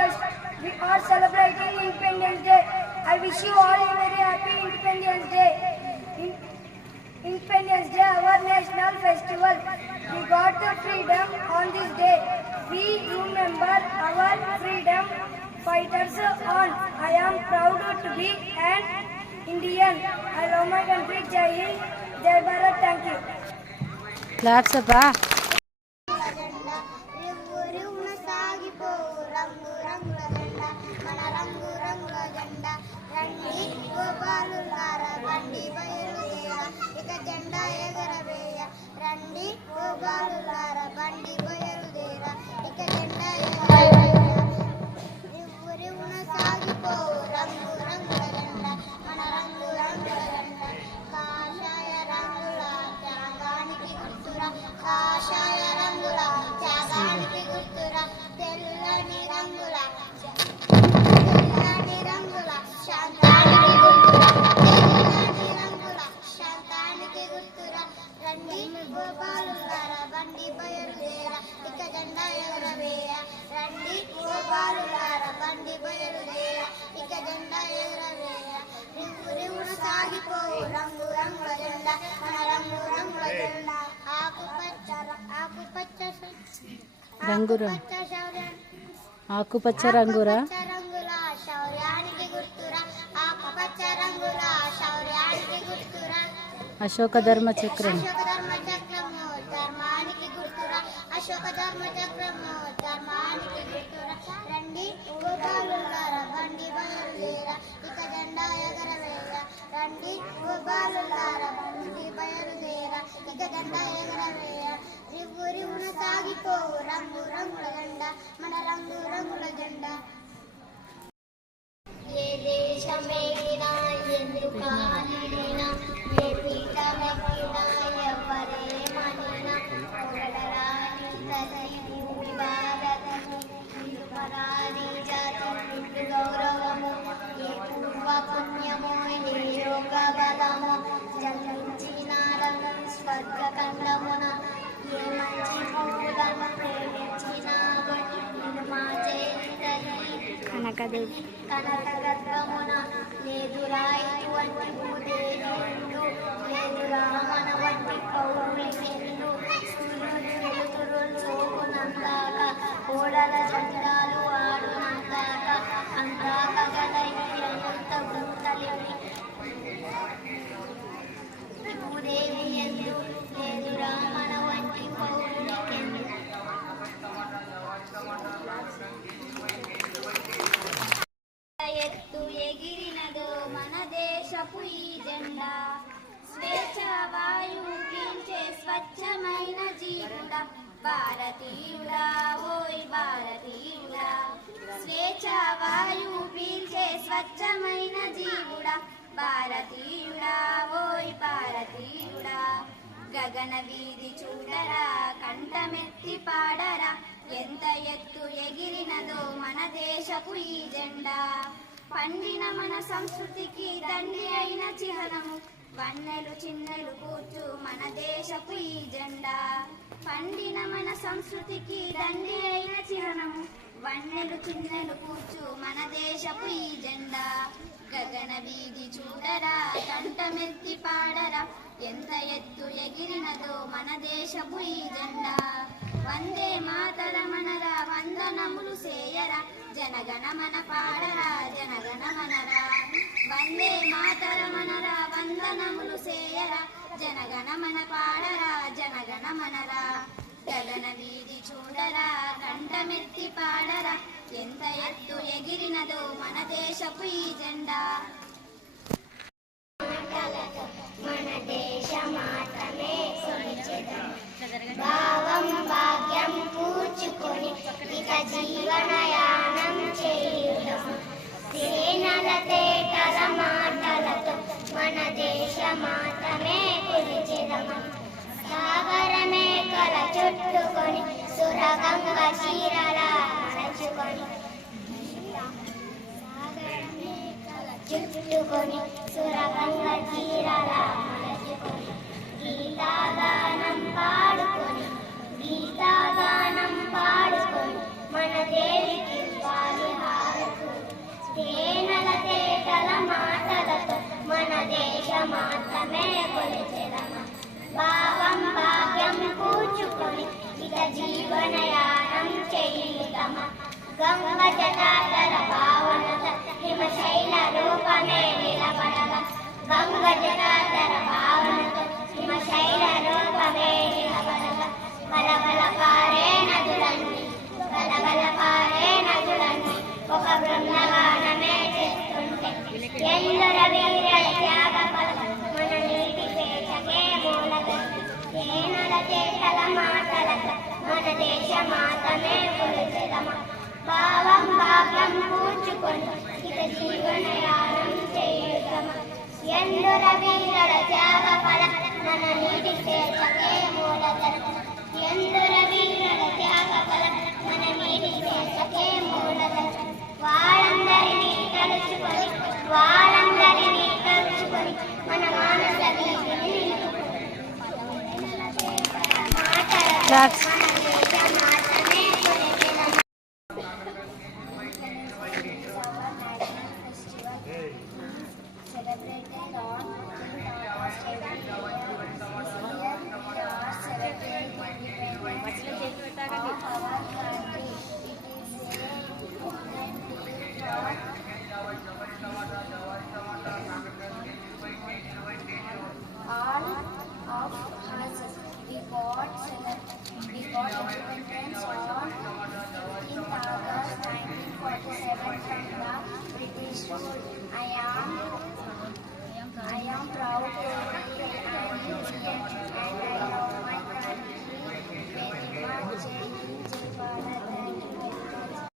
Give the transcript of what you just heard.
members. We are celebrating Independence Day. I wish you all a very happy Independence Day. In Independence Day, our national festival. We got the freedom on this day. We remember our freedom fighters on. I am proud to be an Indian. I love my country. Jai Hind. Jai Bharat. Thank you. Claps up. రంగురా? ఆకుపచ్చ రంగురా? అశోక ధర్మ చక్రం. Escúchame. கதிர் கனசகத்தமுனா நேதுராய் துவன்று பூதே நோண்டு దేశపు ఈ జెండా. స్వేచ్ఛ వాయువు పీల్చే స్వచ్ఛమైన జీవుడా. భారతీయుడా ఓయ్ భారతీయుడా. స్వేచ్ఛ వాయువు పీల్చే స్వచ్ఛమైన జీవుడా. భారతీయుడా ఓయ్ భారతీయుడా. గగన వీధి చూడరా కంఠమెత్తి పాడరా. ఎంత ఎత్తు ఎగిరినదో మన దేశపు ఈ జెండా. పండిన మన సంస్కృతికి దండి అయిన చిహ్నము. వన్నెలు చిన్నెలు కూర్చు మన దేశపు ఈ జెండా. పండిన మన సంస్కృతికి దండి అయిన చిహ్నము. వన్నెలు చిన్నెలు కూర్చు మన దేశపు ఈ జెండా. గగన వీధి చూడరా కంటమెత్తి పాడరా. ఎంత ఎత్తు ఎగిరినదో మన దేశపు ఈ జెండా. జనగణ మన పాడరా జనగణ మనరా వందే మాతర మనరా వందనములు సేయరా జనగణ మన పాడరా జనగణ మనరా గగన వీధి చూడరా కంఠమెత్తి పాడరా ఎంత ఎత్తు ఎగిరినదో మన దేశపు ఈ జెండా మాతమే కొలిచెదం సాగరమే కల చుట్టుకొని సురగంగ చీరల అరచుకొని చుట్టుకొని సురగంగ గీతాగానం పాడుకొని గీతాగానం పాడుకొని మన దేవికి మాత్రమే కొలిచెదమ భావం భాగ్యం కూర్చుకొని ఇక జీవనయానం చేయుతమ గంగ జటాధర భావనత హిమశైల రూపమే నిలబడగ. గంగ జటాధర భావనత హిమశైల రూపమే నిలబడగ. బలబల పారే నదులన్నీ బలబల పారే నదులన్నీ ఒక బృందగా మన నీటి పేటకే మన దేశ మాతమే కొలిచెదమ. భావం భాగ్యం కూర్చుకొని ఇక జీవనయానం చేయుదమ. ఎందర త్యాగ మన నీటి చేతకే That's